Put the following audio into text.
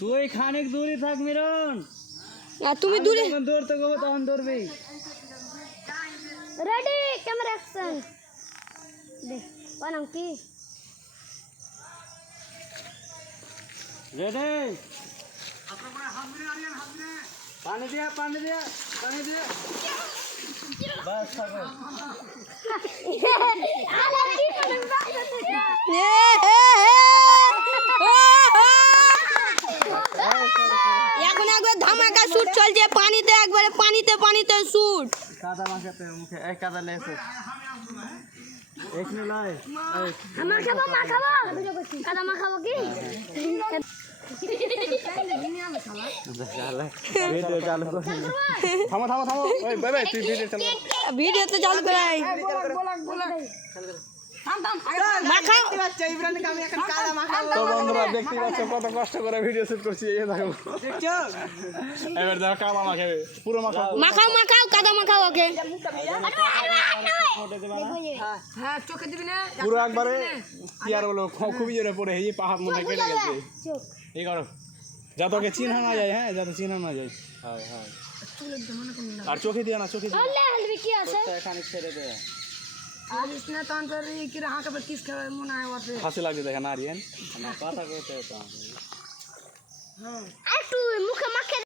তুই খানিক দূরে থাক মিরন। তুমি দূরে দৌড়তে গো তখন দৌড়বি। রেডি ক্যামেরা অ্যাকশন দেখ বানাও কি রেডি পানি দিয়া পানি দিয়া পানি দিয়া বাস থাকো। এখন একবার ধামাকা শুট চলছে পানিতে একবারে পানিতে পানিতে শুট কাদা মাখাতে মুখে এই কাদা লেছে একনি লাই মাখাবো কাদা মাখাবো কি ভিডিও চালু কর। থামো থামো থামো ওই বাই বাই তুই ভিডিও চালু কর। ভিডিও তো চালু করাই মাখাও তো বন্ধুরা দেখতে পাচ্ছ কত কষ্ট করে ভিডিও শুট করছি। এই দেখো দেখছো এবার দেখো কাদা মাখাবে পুরো মাখাও মাখাও মাখাও কাদা মাখাও ওকে হ্যাঁ চোখে দিবি না পুরো একবারে কি আর বলো খুবই জোরে পড়ে এই পাহাড় মনে কেটে গেছে। এই করো যাতে ওকে চিনহা না যায়। হ্যাঁ যাতে চিনহা না যায়। হ্যাঁ হ্যাঁ আর চোখে দিয়ে না চোখে দিয়ে হলে হলবি কি আছে এখানে ছেড়ে দে। আলিস না তখন পর কি রে হাঁকা পর কিস খাবে মনে হয় ওতে হাসি লাগছে দেখেন আরিয়ান আমার কথা কইতে তো আর একটু মুখে মাখে